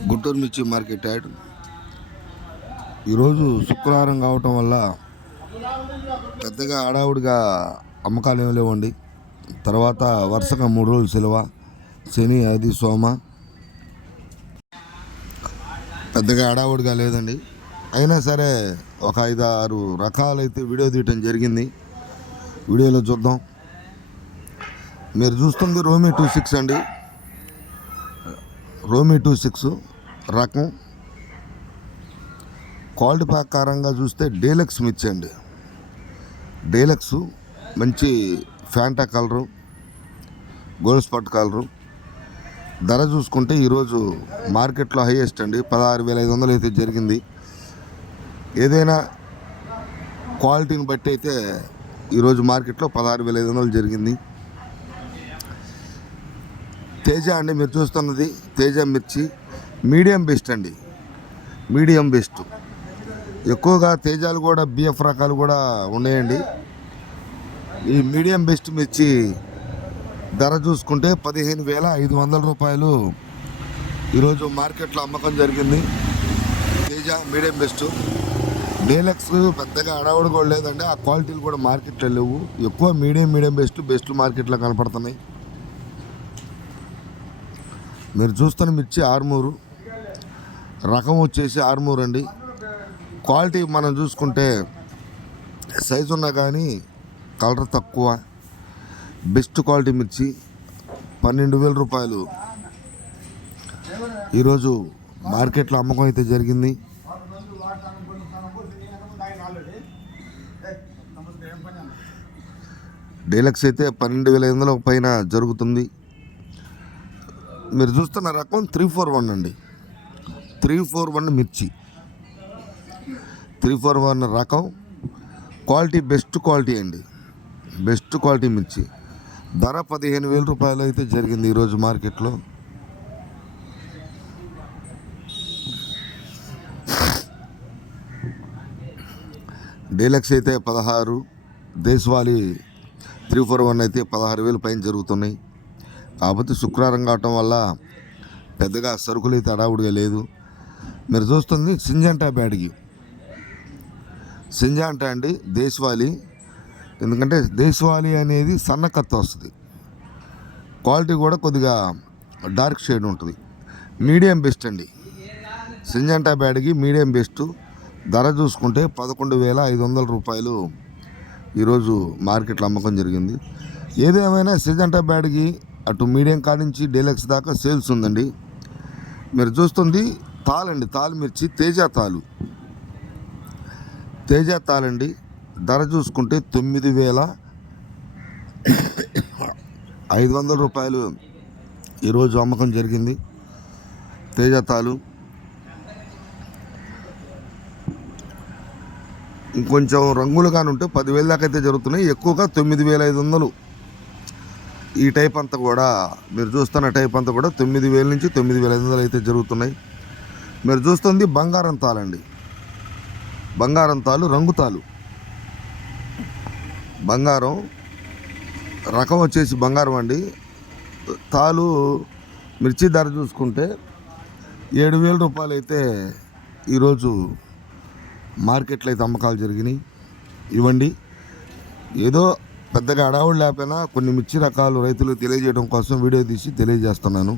గుంటూరు మిర్చి market add. ఈరోజు శుక్రవారం కావటం వల్ల పెద్దగా ఆడావుడిగా అమ్మకాలు ఏమి లేవండి. తర్వాత వరుసగా మూడు రోజులు సెలవ శని ఆది సోమ. పెద్దగా ఆడావుడిగా లేదండి. అయినా సరే ఒక ఐదు ఆరు రకాలైతే వీడియో తీయటం జరిగింది. వీడియోలో చూద్దాం. మీరు చూస్తుంది రోమి టూ సిక్స్ అండి. రోమి టూ సిక్స్ రకం. క్వాలిటీ ప్రకారంగా చూస్తే డీలక్స్ మిర్చి అండి డీలక్స్ మంచి Fanta colour Gold Spot colour ధర చూసుకుంటే ఈరోజు మార్కెట్లో హైయెస్ట్ అండి. పదహారు వేల ఐదు వందలు అయితే జరిగింది. ఏదైనా క్వాలిటీని బట్టి అయితే ఈరోజు మార్కెట్లో పదహారు వేల ఐదు వందలు జరిగింది. తేజ అండి మీరు చూస్తున్నది తేజ మిర్చి. మీడియం బెస్ట్ అండి. Medium best. ఎక్కువగా తేజాలు కూడా బిఎఫ్ రకాలు కూడా ఉన్నాయండి. ఈ మీడియం బెస్ట్ మిర్చి ధర చూసుకుంటే పదిహేను వేల ఐదు వందల రూపాయలు. ఈరోజు మార్కెట్లో అమ్మకం జరిగింది. Teja medium best. డీలక్స్ పెద్దగా అడవడు కూడా లేదండి. ఆ క్వాలిటీలు కూడా మార్కెట్లో లేవు. ఎక్కువ మీడియం మీడియం బెస్ట్ బెస్ట్ మార్కెట్లో కనపడుతున్నాయి. మీరు చూస్తున్న మిర్చి ఆర్మూరు. రకం వచ్చేసి ఆర్మూర్ అండి. క్వాలిటీ మనం చూసుకుంటే సైజు ఉన్నా కానీ కలర్ తక్కువ. బెస్ట్ క్వాలిటీ మిర్చి పన్నెండు వేల రూపాయలు. ఈరోజు మార్కెట్లో అమ్మకం అయితే జరిగింది. డీలక్స్ అయితే పన్నెండు వేల ఐదు వందల పైన జరుగుతుంది. మీరు చూస్తున్న రకం త్రీ ఫోర్ వన్ అండి. త్రీ ఫోర్ వన్ మిర్చి. త్రీ ఫోర్ వన్ రకం. క్వాలిటీ బెస్ట్ క్వాలిటీ అండి. బెస్ట్ క్వాలిటీ మిర్చి. ధర పదిహేను వేల రూపాయలు అయితే జరిగింది ఈరోజు మార్కెట్లో. డీలక్స్ అయితే పదహారు. దేశవాళీ త్రీ ఫోర్ వన్ అయితే పదహారు వేలు పైన జరుగుతున్నాయి. కాకపోతే శుక్రవారం కావటం వల్ల పెద్దగా సరుకులు అయితే అడావుడిగా లేదు. మీరు చూస్తుంది సింజంటా బ్యాడ్కి. సింజాంటా అండి దేశవాళీ. ఎందుకంటే దేశవాళీ అనేది సన్నకత్త వస్తుంది. క్వాలిటీ కూడా కొద్దిగా డార్క్ షేడ్ ఉంటుంది. మీడియం బెస్ట్ అండి. సింజంటా బ్యాడ్కి మీడియం బెస్ట్. ధర చూసుకుంటే పదకొండు వేల ఐదు వందల రూపాయలు ఈరోజు మార్కెట్లో అమ్మకం జరిగింది. ఏదేమైనా సింజంటా బ్యాడ్కి అటు మీడియం కాడ నుంచి డీలక్స్ దాకా సేల్స్ ఉందండి. మీరు చూస్తుంది తాళండి తాలు మిర్చి తేజ తాలు తేజ తాలండి ధర చూసుకుంటే తొమ్మిది వేల ఐదు వందల రూపాయలు ఈరోజు అమ్మకం జరిగింది. తేజ తాలు ఇంకొంచెం రంగులుగానే ఉంటే పదివేల దాకా అయితే జరుగుతున్నాయి. ఎక్కువగా తొమ్మిది వేల ఐదు వందలు. ఈ టైప్ అంతా కూడా మీరు చూస్తున్న టైప్ అంతా కూడా తొమ్మిది వేల నుంచి తొమ్మిది వేల ఐదు వందలు అయితే జరుగుతున్నాయి. మీరు చూస్తుంది బంగారం తాళండి బంగారం తాలు రంగు తాలు. బంగారం రకం వచ్చేసి బంగారం అండి. తాలు మిర్చి ధర చూసుకుంటే ఏడు వేల రూపాయలు అయితే ఈరోజు మార్కెట్లో అయితే అమ్మకాలు జరిగినాయి. ఇవ్వండి. ఏదో పెద్దగా అడావుడు లేకపోయినా కొన్ని మిర్చి రకాలు రైతులు తెలియజేయడం కోసం వీడియో తీసి తెలియజేస్తున్నాను.